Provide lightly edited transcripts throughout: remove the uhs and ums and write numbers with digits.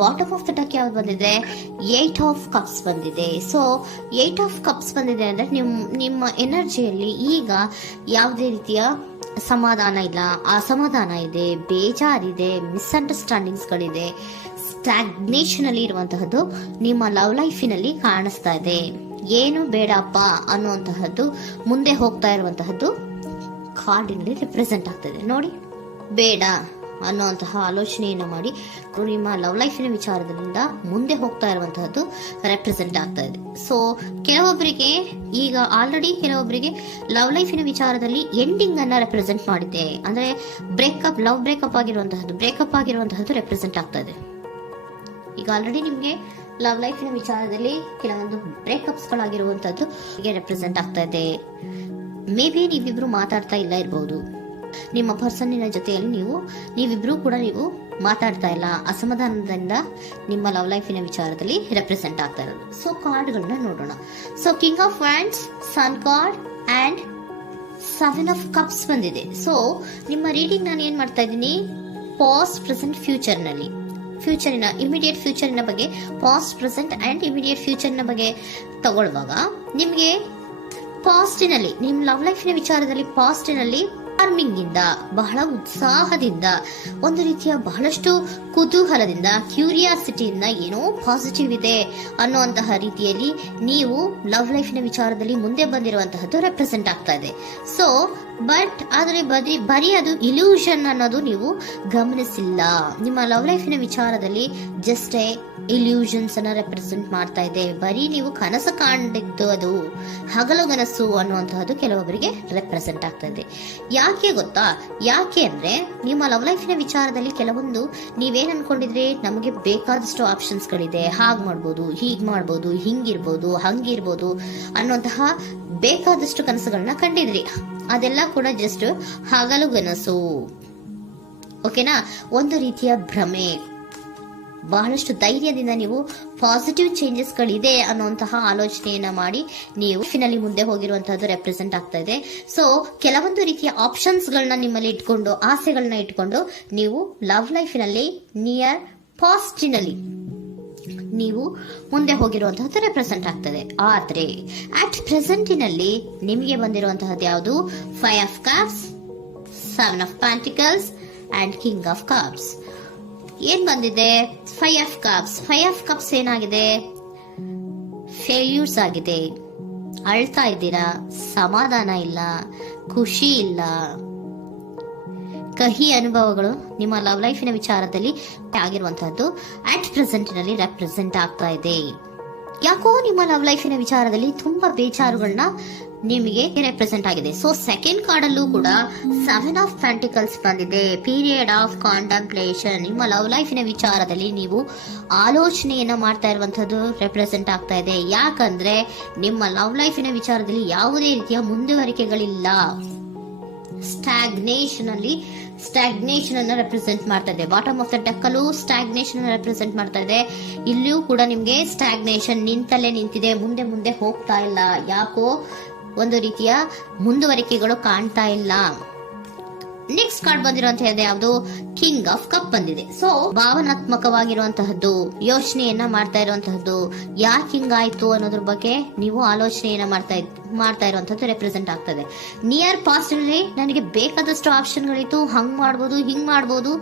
Bottom of the duck ಯಾವ್ದು ಬಂದಿದೆ? 8 of cups ಬಂದಿದೆ. ಸೊ 8 ಆಫ್ ಕಪ್ಸ್ ಬಂದಿದೆ ಅಂದ್ರೆ ನಿಮ್ಮ ಎನರ್ಜಿಯಲ್ಲಿ ಈಗ ಯಾವುದೇ ರೀತಿಯ ಸಮಾಧಾನ ಇಲ್ಲ, ಅಸಮಾಧಾನ ಇದೆ, ಬೇಜಾರಿದೆ, ಮಿಸ್ಅಂಡರ್ಸ್ಟ್ಯಾಂಡಿಂಗ್ಸ್ ಗಳಿದೆ, ಸ್ಟಾಗ್ನೇಷನ್ ಅಲ್ಲಿ ಇರುವಂತಹದ್ದು ನಿಮ್ಮ ಲವ್ ಲೈಫಿನಲ್ಲಿ ಕಾಣಿಸ್ತಾ ಇದೆ. ಏನು ಬೇಡಪ್ಪ ಅನ್ನುವಂತಹದ್ದು ಮುಂದೆ ಹೋಗ್ತಾ ಇರುವಂತಹದ್ದು ಕಾರ್ಡಿನಲ್ಲಿ ರೆಪ್ರೆಸೆಂಟ್ ಆಗ್ತದೆ. ನೋಡಿ, ಬೇಡ ಅನ್ನುವಂತಹ ಆಲೋಚನೆಯನ್ನು ಮಾಡಿ ನಿಮ್ಮ ಲವ್ ಲೈಫಿನ ವಿಚಾರದಿಂದ ಮುಂದೆ ಹೋಗ್ತಾ ಇರುವಂತಹದ್ದು ರೆಪ್ರೆಸೆಂಟ್ ಆಗ್ತಾ ಇದೆ. ಸೊ ಕೆಲವೊಬ್ಬರಿಗೆ ಈಗ ಆಲ್ರೆಡಿ ಕೆಲವೊಬ್ಬರಿಗೆ ಲವ್ ಲೈಫಿನ ವಿಚಾರದಲ್ಲಿ ಎಂಡಿಂಗ್ ಅನ್ನ ರೆಪ್ರೆಸೆಂಟ್ ಮಾಡಿದೆ. ಅಂದ್ರೆ ಲವ್ ಬ್ರೇಕಪ್ ಆಗಿರುವಂತಹದ್ದು ರೆಪ್ರೆಸೆಂಟ್ ಆಗ್ತಾ ಇದೆ. ಈಗ ಆಲ್ರೆಡಿ ನಿಮ್ಗೆ ಲವ್ ಲೈಫಿನ ವಿಚಾರದಲ್ಲಿ ಕೆಲವೊಂದು ಬ್ರೇಕಪ್ಸ್ ಗಳಾಗಿರುವಂತದ್ದು ರೆಪ್ರೆಸೆಂಟ್ ಆಗ್ತಾ ಇದೆ. ಮೇ ಬಿ ನೀವಿಬ್ರು ಮಾತಾಡ್ತಾ ಇಲ್ಲ ಇರಬಹುದು, ನಿಮ್ಮ ಪರ್ಸನ್ನಿನ ಜೊತೆಯಲ್ಲಿ ನೀವಿಬ್ರು ಕೂಡ ಮಾತಾಡ್ತಾ ಇಲ್ಲ, ಅಸಮಾಧಾನದಿಂದ ನಿಮ್ಮ ಲವ್ ಲೈಫಿನ ವಿಚಾರದಲ್ಲಿ ರೆಪ್ರೆಸೆಂಟ್ ಆಗ್ತಾ ಇರೋದು. ಸೊ ಕಾರ್ಡ್ಗಳನ್ನ ನೋಡೋಣ. So king of wands, sun card and 7 of cups ಬಂದಿದೆ. ಸೊ ನಿಮ್ಮ ರೀಡಿಂಗ್ ನಾನು ಏನ್ ಮಾಡ್ತಾ ಇದ್ದೀನಿ, ಪಾಸ್ಟ್, ಪ್ರೆಸೆಂಟ್, ಫ್ಯೂಚರಿನ ಇಮಿಡಿಯೇಟ್ ಫ್ಯೂಚರಿನ ಬಗ್ಗೆ, ಪಾಸ್ಟ್, ಪ್ರೆಸೆಂಟ್ ಅಂಡ್ ಇಮಿಡಿಯೇಟ್ ಫ್ಯೂಚರ್ನ ಬಗ್ಗೆ ತಗೊಳ್ಳುವಾಗ ನಿಮ್ಗೆ ಪಾಸ್ಟಿನಲ್ಲಿ ನಿಮ್ಮ ಲವ್ ಲೈಫಿನ ವಿಚಾರದಲ್ಲಿ ಪಾಸ್ಟಿನಲ್ಲಿ ಚಾರ್ಮಿಂಗ್ ಇಂದ, ಬಹಳ ಉತ್ಸಾಹದಿಂದ, ಒಂದು ರೀತಿಯ ಬಹಳಷ್ಟು ಕುತೂಹಲದಿಂದ, ಕ್ಯೂರಿಯಾಸಿಟಿಯಿಂದ ಏನೋ ಪಾಸಿಟಿವ್ ಇದೆ ಅನ್ನುವಂತಹ ರೀತಿಯಲ್ಲಿ ನೀವು ಲವ್ ಲೈಫಿನ ವಿಚಾರದಲ್ಲಿ ಮುಂದೆ ಬಂದಿರುವಂತಹದ್ದು ರೆಪ್ರೆಸೆಂಟ್ ಆಗ್ತಾ ಇದೆ. ಸೊ ಬಟ್ ಆದ್ರೆ ಬರೀ ಅದು ಇಲ್ಯೂಷನ್ ಅನ್ನೋದು ನೀವು ಗಮನಿಸಿಲ್ಲ. ನಿಮ್ಮ ಲವ್ ಲೈಫಿನ ವಿಚಾರದಲ್ಲಿ ಜಸ್ಟ್ ಇಲ್ಯೂಷನ್ಸ್ ಅನ್ನ ರೆಪ್ರೆಸೆಂಟ್ ಮಾಡ್ತಾ ಇದೆ. ಬರೀ ನೀವು ಕನಸು ಕಾಣಿದ್ದು ಅದು ಹಗಲುಗನಸು ಅನ್ನುವಂತಹದ್ದು ಕೆಲವೊಬ್ಬರಿಗೆ ರೆಪ್ರೆಸೆಂಟ್ ಆಗ್ತಾ ಇದೆ. ಯಾಕೆ ಗೊತ್ತಾ? ಯಾಕೆ ಅಂದ್ರೆ ನಿಮ್ಮ ಲವ್ ಲೈಫಿನ ವಿಚಾರದಲ್ಲಿ ಕೆಲವೊಂದು ನೀವೇನ್ ಅನ್ಕೊಂಡಿದ್ರೆ, ನಮಗೆ ಬೇಕಾದಷ್ಟು ಆಪ್ಷನ್ಸ್ ಗಳಿದೆ, ಹಾಗ್ ಮಾಡ್ಬೋದು, ಹೀಗ್ ಮಾಡ್ಬೋದು, ಹಿಂಗಿರ್ಬೋದು, ಹಂಗಿರ್ಬೋದು ಅನ್ನುವಂತಹ ಬೇಕಾದಷ್ಟು ಕನಸುಗಳನ್ನ ಕಂಡಿದ್ರಿ. ಅದೆಲ್ಲ ಕೂಡ ಜಸ್ಟ್ ಹಗಲುಗನಸು. ಓಕೆನಾ? ಒಂದು ರೀತಿಯ ಭ್ರಮೆ. ಬಹಳಷ್ಟು ಧೈರ್ಯದಿಂದ ನೀವು ಪಾಸಿಟಿವ್ ಚೇಂಜಸ್ ಗಳಿದೆ ಅನ್ನುವಂತಹ ಆಲೋಚನೆಯನ್ನ ಮಾಡಿ ನೀವು ಫಿನಲ್ಲಿ ಮುಂದೆ ಹೋಗಿರುವಂತಹದ್ದು ರೆಪ್ರೆಸೆಂಟ್ ಆಗ್ತಾ ಇದೆ. ಸೊ ಕೆಲವೊಂದು ರೀತಿಯ ಆಪ್ಷನ್ಸ್ ಗಳನ್ನ ನಿಮ್ಮಲ್ಲಿ ಇಟ್ಕೊಂಡು, ಆಸೆಗಳನ್ನ ಇಟ್ಕೊಂಡು ನೀವು ಲವ್ ಲೈಫಿನಲ್ಲಿ ನಿಯರ್ ಪಾಸ್ಟಿನಲ್ಲಿ ನೀವು ಮುಂದೆ ಹೋಗಿರುವಂತಹದ್ದು ರೆಪ್ರೆಸೆಂಟ್ ಆಗ್ತದೆ. ಆದ್ರೆ ಅಟ್ ಪ್ರೆಸೆಂಟಿನಲ್ಲಿ ನಿಮಗೆ ಬಂದಿರುವಂತಹದ್ದು ಯಾವುದು? 5 of cups, 7 of pentacles and king of cups. ಏನ್ ಬಂದಿದೆ? 5 ಆಫ್ ಕಪ್ಸ್. 5 ಆಫ್ ಕಪ್ಸ್ ಏನಾಗಿದೆ? ಫೇಲ್ಯೂರ್ಸ್ ಆಗಿದೆ. ಅಳ್ತಾ ಇದ್ದೀರಾ, ಸಮಾಧಾನ ಇಲ್ಲ, ಖುಷಿ ಇಲ್ಲ, ಕಹಿ ಅನುಭವಗಳು ನಿಮ್ಮ ಲವ್ ಲೈಫಿನ ವಿಚಾರದಲ್ಲಿ ಆಗಿರುವಂತಹದ್ದು ಅಟ್ ಪ್ರೆಸೆಂಟಿನಲ್ಲಿ ರೆಪ್ರೆಸೆಂಟ್ ಆಗ್ತಾ ಇದೆ. ಯಾಕೋ ನಿಮ್ಮ ಲವ್ ಲೈಫಿನ ವಿಚಾರದಲ್ಲಿ ತುಂಬಾ ಬೇಜಾರುಗಳನ್ನ ನಿಮಗೆ ರೆಪ್ರೆಸೆಂಟ್ ಆಗಿದೆ. ಸೊ ಸೆಕೆಂಡ್ ಕಾರ್ಡ್ ಅಲ್ಲೂ ಕೂಡ 7 ಆಫ್ ಪ್ಯಾಂಟಿಕಲ್ಸ್ ಬಂದಿದೆ. Period of contemplation. ನಿಮ್ಮ ಲವ್ ಲೈಫಿನ ವಿಚಾರದಲ್ಲಿ ನೀವು ಆಲೋಚನೆಯನ್ನ ಮಾಡ್ತಾ ಇರುವಂತದ್ದು ರೆಪ್ರೆಸೆಂಟ್ ಆಗ್ತಾ ಇದೆ. ಯಾಕಂದ್ರೆ ನಿಮ್ಮ ಲವ್ ಲೈಫಿನ ವಿಚಾರದಲ್ಲಿ ಯಾವುದೇ ರೀತಿಯ ಮುಂದುವರಿಕೆಗಳಿಲ್ಲ. ಸ್ಟಾಗ್ನೇಷನ್ ಅನ್ನ ರೆಪ್ರೆಸೆಂಟ್ ಮಾಡ್ತಾ ಇದೆ. ಬಾಟಮ್ ಆಫ್ ದ ಡೆಕ್ ಅಲ್ಲೂ ಸ್ಟಾಗ್ನೇಷನ್ ಅನ್ನ ರೆಪ್ರೆಸೆಂಟ್ ಮಾಡ್ತಾ ಇದೆ. ಇಲ್ಲಿಯೂ ಕೂಡ ನಿಮ್ಗೆ ಸ್ಟಾಗ್ನೇಷನ್, ನಿಂತಲ್ಲೇ ನಿಂತಿದೆ, ಮುಂದೆ ಹೋಗ್ತಾ ಇಲ್ಲ. ಯಾಕೋ ಒಂದು ರೀತಿಯ ಮುಂದುವರಿಕೆಗಳು ಕಾಣ್ತಾ ಇಲ್ಲ. ನೆಕ್ಸ್ಟ್ ಕಾರ್ಡ್ ಬಂದಿರುವಂತಹದ್ದು ಯಾವುದು? ಕಿಂಗ್ ಆಫ್ ಕಪ್ ಬಂದಿದೆ. ಸೊ ಭಾವನಾತ್ಮಕವಾಗಿರುವಂತಹದ್ದು, ಯೋಚನೆಯನ್ನ ಮಾಡ್ತಾ ಇರುವಂತಹದ್ದು, ಯಾಕೆ ಹಿಂಗಾಯ್ತು ಅನ್ನೋದ್ರ ಬಗ್ಗೆ ನೀವು ಆಲೋಚನೆಯನ್ನ ಮಾಡ್ತಾ ಇರುವಂತದ್ದು ರೆಪ್ರೆಸೆಂಟ್ ಆಗ್ತದೆ. ನಿಯರ್ ಪಾಸ್ಟ್ ನಲ್ಲಿ ನನಗೆ ಬೇಕಾದಷ್ಟು ಆಪ್ಷನ್ಗಳಿತ್ತು, ಹಂಗ್ ಮಾಡ್ಬೋದು, ಹಿಂಗ್ ಮಾಡ್ಬೋದು,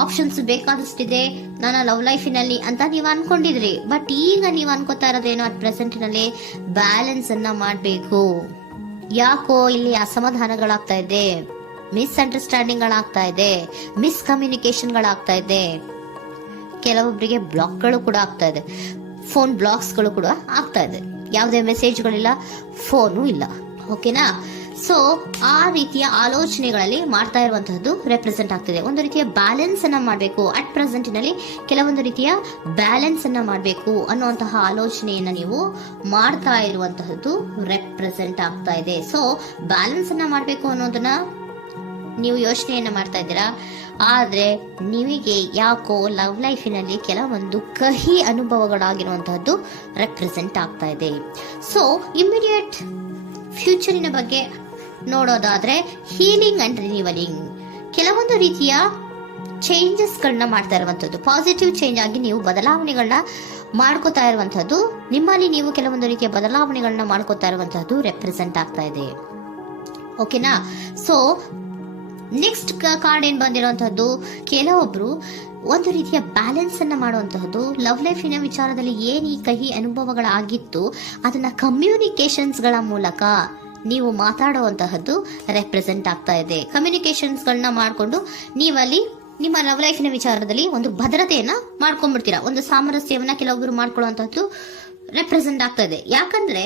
ಆಪ್ಷನ್ಸ್ ಬೇಕಾದಷ್ಟಿದೆ ನನ್ನ ಲವ್ ಲೈಫಿನಲ್ಲಿ ಅಂತ ನೀವು ಅನ್ಕೊಂಡಿದ್ರಿ. ಬಟ್ ಈಗ ನೀವು ಅನ್ಕೋತಾ ಇರೋದೇನೋ ಅಟ್ ಪ್ರೆಸೆಂಟ್ ನಲ್ಲಿ ಬ್ಯಾಲೆನ್ಸ್ ಅನ್ನ ಮಾಡ್ಬೇಕು. ಯಾಕೋ ಇಲ್ಲಿ ಅಸಮಾಧಾನಗಳಾಗ್ತಾ ಇದೆ, ಮಿಸ್ಅಂಡರ್ಸ್ಟ್ಯಾಂಡಿಂಗ್ ಗಳಾಗ್ತಾ ಇದೆ, ಮಿಸ್ಕಮ್ಯುನಿಕೇಶನ್ ಗಳಾಗ್ತಾ ಇದೆ. ಕೆಲವೊಬ್ಬರಿಗೆ ಬ್ಲಾಕ್ ಗಳು ಕೂಡ ಆಗ್ತಾ ಇದೆ, ಫೋನ್ ಬ್ಲಾಕ್ಸ್ ಗಳು ಕೂಡ ಆಗ್ತಾ ಇದೆ. ಯಾವುದೇ ಮೆಸೇಜ್ಗಳಿಲ್ಲ, ಫೋನು ಇಲ್ಲ. ಓಕೆನಾ? ಸೊ ಆ ರೀತಿಯ ಆಲೋಚನೆಗಳಲ್ಲಿ ಮಾಡ್ತಾ ಇರುವಂತಹದ್ದು ರೆಪ್ರೆಸೆಂಟ್ ಆಗ್ತಿದೆ. ಒಂದು ರೀತಿಯ ಬ್ಯಾಲೆನ್ಸ್ ಅನ್ನ ಮಾಡಬೇಕು. ಅಟ್ ಪ್ರೆಸೆಂಟಿನಲ್ಲಿ ಕೆಲವೊಂದು ರೀತಿಯ ಬ್ಯಾಲೆನ್ಸ್ ಅನ್ನ ಮಾಡಬೇಕು ಅನ್ನುವಂತಹ ಆಲೋಚನೆಯನ್ನ ನೀವು ಮಾಡ್ತಾ ಇರುವಂತಹದ್ದು ರೆಪ್ರೆಸೆಂಟ್ ಆಗ್ತಾ ಇದೆ. ಸೊ ಬ್ಯಾಲೆನ್ಸ್ ಅನ್ನ ಮಾಡಬೇಕು ಅನ್ನೋದನ್ನ ನೀವು ಯೋಚನೆಯನ್ನ ಮಾಡ್ತಾ ಇದ್ದೀರಾ. ಆದ್ರೆ ನಿಮಗೆ ಯಾಕೋ ಲವ್ ಲೈಫಿನಲ್ಲಿ ಕೆಲವೊಂದು ಕಹಿ ಅನುಭವಗಳಾಗಿರುವಂತಹದ್ದು ರೆಪ್ರೆಸೆಂಟ್ ಆಗ್ತಾ ಇದೆ. ಸೊ ಇಮಿಡಿಯೇಟ್ ಫ್ಯೂಚರಿನ ಬಗ್ಗೆ ನೋಡೋದಾದ್ರೆ ಹೀಲಿಂಗ್ ಅಂಡ್ ರಿನಿವಲಿಂಗ್, ಕೆಲವೊಂದು ರೀತಿಯ ಚೇಂಜಸ್ಗಳನ್ನ ಮಾಡ್ತಾ ಇರುವಂತದ್ದು, ಪಾಸಿಟಿವ್ ಚೇಂಜ್ ಆಗಿ ನೀವು ಬದಲಾವಣೆಗಳನ್ನ ಮಾಡ್ಕೋತಾ ಇರುವಂತದ್ದು, ನಿಮ್ಮಲ್ಲಿ ನೀವು ಕೆಲವೊಂದು ರೀತಿಯ ಬದಲಾವಣೆಗಳನ್ನ ಮಾಡ್ಕೋತಾ ಇರುವಂತದ್ದು ರೆಪ್ರೆಸೆಂಟ್ ಆಗ್ತಾ ಇದೆ. ಓಕೆನಾ? ಸೊ ನೆಕ್ಸ್ಟ್ ಕಾರ್ಡ್ ಏನ್ ಬಂದಿರುವಂತಹದ್ದು, ಕೆಲವೊಬ್ರು ಒಂದು ರೀತಿಯ ಬ್ಯಾಲೆನ್ಸ್ ಅನ್ನ ಮಾಡುವಂತಹದ್ದು, ಲವ್ ಲೈಫಿನ ವಿಚಾರದಲ್ಲಿ ಏನ್ ಈ ಕಹಿ ಅನುಭವಗಳಾಗಿತ್ತು ಅದನ್ನ ಕಮ್ಯುನಿಕೇಶನ್ಸ್ ಗಳ ಮೂಲಕ ನೀವು ಮಾತಾಡುವಂತಹದ್ದು ರೆಪ್ರೆಸೆಂಟ್ ಆಗ್ತಾ ಇದೆ. ಕಮ್ಯುನಿಕೇಶನ್ಸ್ ಗಳನ್ನ ಮಾಡ್ಕೊಂಡು ನೀವಲ್ಲಿ ನಿಮ್ಮ ಲವ್ ಲೈಫಿನ ವಿಚಾರದಲ್ಲಿ ಒಂದು ಭದ್ರತೆಯನ್ನ ಮಾಡ್ಕೊಂಡ್ಬಿಡ್ತೀರಾ, ಒಂದು ಸಾಮರಸ್ಯವನ್ನ ಕೆಲವೊಬ್ರು ಮಾಡ್ಕೊಳ್ಳುವಂತಹದ್ದು ರೆಪ್ರೆಸೆಂಟ್ ಆಗ್ತಾ ಇದೆ. ಯಾಕಂದ್ರೆ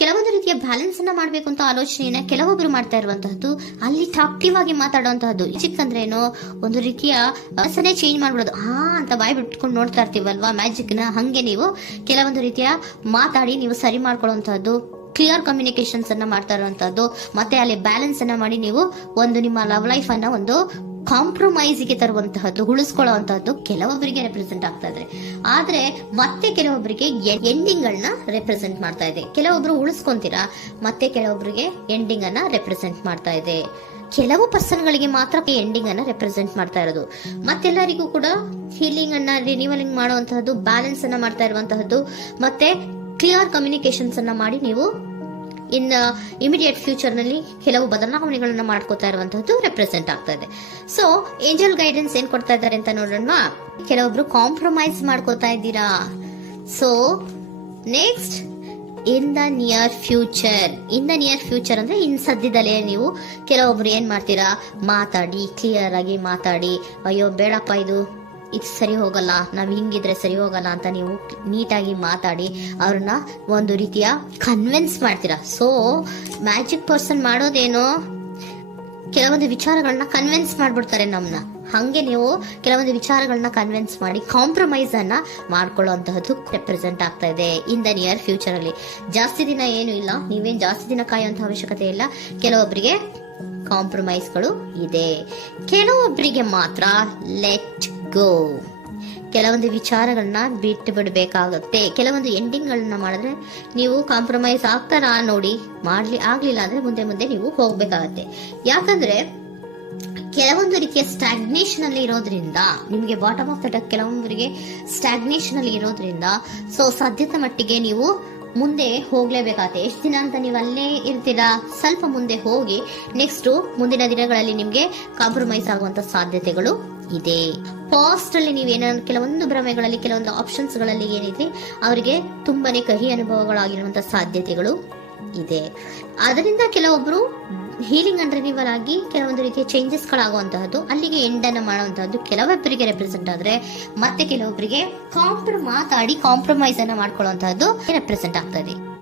ಕೆಲವೊಂದು ರೀತಿಯ ಬ್ಯಾಲೆನ್ಸ್ ಅನ್ನ ಮಾಡ್ಬೇಕು ಅಂತ ಆಲೋಚನೆಯನ್ನ ಕೆಲವೊಬ್ರು ಮಾಡ್ತಾ ಇರುವಂತಹದ್ದು, ಅಲ್ಲಿ ಟಾಕ್ಟಿವ್ ಆಗಿ ಮಾತಾಡುವಂತಹದ್ದು. ಚಿಕ್ಕಂದ್ರೇನೋ ಒಂದು ರೀತಿಯ ಹೆಸರೇ ಚೇಂಜ್ ಮಾಡ್ಬಿಡೋದು, ಅಂತ ಬಾಯಿ ಬಿಟ್ಕೊಂಡು ನೋಡ್ತಾ ಇರ್ತೀವಲ್ವಾ ಮ್ಯಾಜಿಕ್ ನ, ಹಂಗೆ ನೀವು ಕೆಲವೊಂದು ರೀತಿಯ ಮಾತಾಡಿ ನೀವು ಸರಿ ಮಾಡ್ಕೊಳ್ಳುವಂತಹದ್ದು, ಕ್ಲಿಯರ್ ಕಮ್ಯುನಿಕೇಶನ್ಸ್ ಅನ್ನ ಮಾಡ್ತಾ ಇರುವಂತಹದ್ದು, ಮತ್ತೆ ಅಲ್ಲಿ ಬ್ಯಾಲೆನ್ಸ್ ಅನ್ನ ಮಾಡಿ ನೀವು ಒಂದು ನಿಮ್ಮ ಲವ್ ಲೈಫ್ ಅನ್ನ ಒಂದು ಕಾಂಪ್ರಮೈಸ್ ಗೆ ತರುವಂತಹದ್ದು, ಉಳಿಸ್ಕೊಳ್ಳುವಂತಹದ್ದು ಕೆಲವೊಬ್ಬರಿಗೆ ರೆಪ್ರೆಸೆಂಟ್ ಆಗ್ತಾ ಇದೆ. ಆದ್ರೆ ಮತ್ತೆ ಕೆಲವೊಬ್ಬರಿಗೆ ಎಂಡಿಂಗ್ ಗಳನ್ನ ರೆಪ್ರೆಸೆಂಟ್ ಮಾಡ್ತಾ ಇದೆ. ಕೆಲವೊಬ್ರು ಉಳಿಸ್ಕೊಂತೀರಾ, ಮತ್ತೆ ಕೆಲವೊಬ್ಬರಿಗೆ ಎಂಡಿಂಗ್ ಅನ್ನ ರೆಪ್ರೆಸೆಂಟ್ ಮಾಡ್ತಾ ಇದೆ. ಕೆಲವು ಪರ್ಸನ್ ಗಳಿಗೆ ಮಾತ್ರ ಎಂಡಿಂಗ್ ಅನ್ನ ರೆಪ್ರೆಸೆಂಟ್ ಮಾಡ್ತಾ ಇರೋದು, ಮತ್ತೆಲ್ಲರಿಗೂ ಕೂಡ ಹೀಲಿಂಗ್ ಅನ್ನ ರಿನಿವಲಿಂಗ್ ಮಾಡುವಂತಹದ್ದು, ಬ್ಯಾಲೆನ್ಸ್ ಅನ್ನ ಮಾಡ್ತಾ ಇರುವಂತಹದ್ದು, ಮತ್ತೆ ಕ್ಲಿಯರ್ ಕಮ್ಯುನಿಕೇಶನ್ಸ್ ಅನ್ನ ಮಾಡಿ ನೀವು ಇನ್ ಇಮಿಡಿಯೇಟ್ ಫ್ಯೂಚರ್ ನಲ್ಲಿ ಕೆಲವು ಬದಲಾವಣೆಗಳನ್ನ ಮಾಡ್ಕೋತಾ ಇರುವಂತಹದ್ದು ರೆಪ್ರೆಸೆಂಟ್ ಆಗ್ತಾ ಇದೆ. ಸೊ ಏಂಜಲ್ ಗೈಡೆನ್ಸ್ ಏನ್ ಕೊಡ್ತಾ ಇದ್ದಾರೆ ಅಂತ ನೋಡೋಣ. ಕೆಲವೊಬ್ರು ಕಾಂಪ್ರಮೈಸ್ ಮಾಡ್ಕೋತಾ ಇದ್ದೀರಾ. So next, in the near future ಅಂದ್ರೆ ಇನ್ ಸದ್ಯದಲ್ಲೇ ನೀವು ಕೆಲವೊಬ್ರು ಏನ್ ಮಾಡ್ತೀರಾ, ಮಾತಾಡಿ ಕ್ಲಿಯರ್ ಆಗಿ ಮಾತಾಡಿ, ಅಯ್ಯೋ ಬೇಡಪ್ಪ ಇದು ಸರಿ ಹೋಗಲ್ಲ, ನಾವ್ ಹಿಂಗಿದ್ರೆ ಸರಿ ಹೋಗಲ್ಲ ಅಂತ ನೀವು ನೀಟಾಗಿ ಮಾತಾಡಿ ಅವ್ರನ್ನ ಒಂದು ರೀತಿಯ ಕನ್ವಿನ್ಸ್ ಮಾಡ್ತೀರಾ. ಸೊ ಮ್ಯಾಜಿಕ್ ಪರ್ಸನ್ ಮಾಡೋದೇನೋ ಕೆಲವೊಂದು ವಿಚಾರಗಳನ್ನ ಕನ್ವಿನ್ಸ್ ಮಾಡ್ಬಿಡ್ತಾರೆ ನಮ್ನ, ಹಂಗೆ ನೀವು ಕೆಲವೊಂದು ವಿಚಾರಗಳನ್ನ ಕನ್ವಿನ್ಸ್ ಮಾಡಿ ಕಾಂಪ್ರಮೈಸ್ ಅನ್ನ ಮಾಡ್ಕೊಳ್ಳುವಂತಹದ್ದು ರೆಪ್ರೆಸೆಂಟ್ ಆಗ್ತಾ ಇದೆ ಇನ್ ದ ನಿಯರ್ ಫ್ಯೂಚರ್ ಅಲ್ಲಿ. ಜಾಸ್ತಿ ದಿನ ಏನು ಇಲ್ಲ, ನೀವೇನ್ ಜಾಸ್ತಿ ದಿನ ಕಾಯುವಂತ ಅವಶ್ಯಕತೆ ಇಲ್ಲ. ಕೆಲವೊಬ್ಬರಿಗೆ ಕಾಂಪ್ರಮೈಸ್ಗಳು ಇದೆ, ಕೆಲವೊಬ್ಬರಿಗೆ ಮಾತ್ರ ಲೆಟ್ ಗೋ, ಕೆಲವೊಂದು ವಿಚಾರಗಳನ್ನ ಬಿಟ್ಟು ಬಿಡಬೇಕಾಗುತ್ತೆ. ಕೆಲವೊಂದು ಎಂಡಿಂಗ್ ಗಳನ್ನ ಮಾಡಿದ್ರೆ ನೀವು ಕಾಂಪ್ರಮೈಸ್ ಆಗ್ತಾರಾ ನೋಡಿ, ಆಗ್ಲಿಲ್ಲ ಅಂದ್ರೆ ಮುಂದೆ ನೀವು ಹೋಗ್ಬೇಕಾಗತ್ತೆ. ಯಾಕಂದ್ರೆ ಕೆಲವೊಂದು ರೀತಿಯ ಸ್ಟಾಗ್ನೇಷನ್ ಅಲ್ಲಿ ಇರೋದ್ರಿಂದ, ನಿಮಗೆ ಬಾಟಮ್ ಆಫ್ ದ ಡೆಕ್ ಕೆಲವೊಬ್ಬರಿಗೆ ಸ್ಟಾಗ್ನೇಷನ್ ಅಲ್ಲಿ ಇರೋದ್ರಿಂದ, ಸೊ ಸಾಧ್ಯತೆ ಮಟ್ಟಿಗೆ ನೀವು ಮುಂದೆ ಹೋಗ್ಲೇಬೇಕಾಗತ್ತೆ. ಎಷ್ಟು ದಿನ ಅಂತ ನೀವು ಅಲ್ಲೇ ಇರ್ತೀರಾ, ಸ್ವಲ್ಪ ಮುಂದೆ ಹೋಗಿ ನೆಕ್ಸ್ಟ್ ಮುಂದಿನ ದಿನಗಳಲ್ಲಿ ನಿಮ್ಗೆ ಕಾಂಪ್ರಮೈಸ್ ಆಗುವಂತ ಸಾಧ್ಯತೆಗಳು ಇದೆ. ಪಾಸ್ಟ್ ಅಲ್ಲಿ ನೀವೇನಾದ್ರು ಕೆಲವೊಂದು ಭ್ರಮೆಗಳಲ್ಲಿ, ಕೆಲವೊಂದು ಆಪ್ಷನ್ಸ್ ಗಳಲ್ಲಿ ಏನಿದೆ ಅವರಿಗೆ ತುಂಬಾನೇ ಕಹಿ ಅನುಭವಗಳಾಗಿರುವಂತಹ ಸಾಧ್ಯತೆಗಳು ಇದೆ. ಅದರಿಂದ ಕೆಲವೊಬ್ರು ಹೀಲಿಂಗ್ ಅಂಡ್ ರಿನಿವಲ್ ಆಗಿ ಕೆಲವೊಂದು ರೀತಿಯ ಚೇಂಜಸ್ ಗಳಾಗುವಂತಹದ್ದು, ಅಲ್ಲಿಗೆ ಎಂಡ್ ಅನ್ನ ಮಾಡುವಂತಹದ್ದು ಕೆಲವೊಬ್ಬರಿಗೆ ರೆಪ್ರೆಸೆಂಟ್ ಆದ್ರೆ, ಮತ್ತೆ ಕೆಲವೊಬ್ಬರಿಗೆ ಮಾತಾಡಿ ಕಾಂಪ್ರಮೈಸ್ ಅನ್ನ ಮಾಡ್ಕೊಳ್ಳುವಂತಹದ್ದು ರೆಪ್ರೆಸೆಂಟ್ ಆಗ್ತದೆ.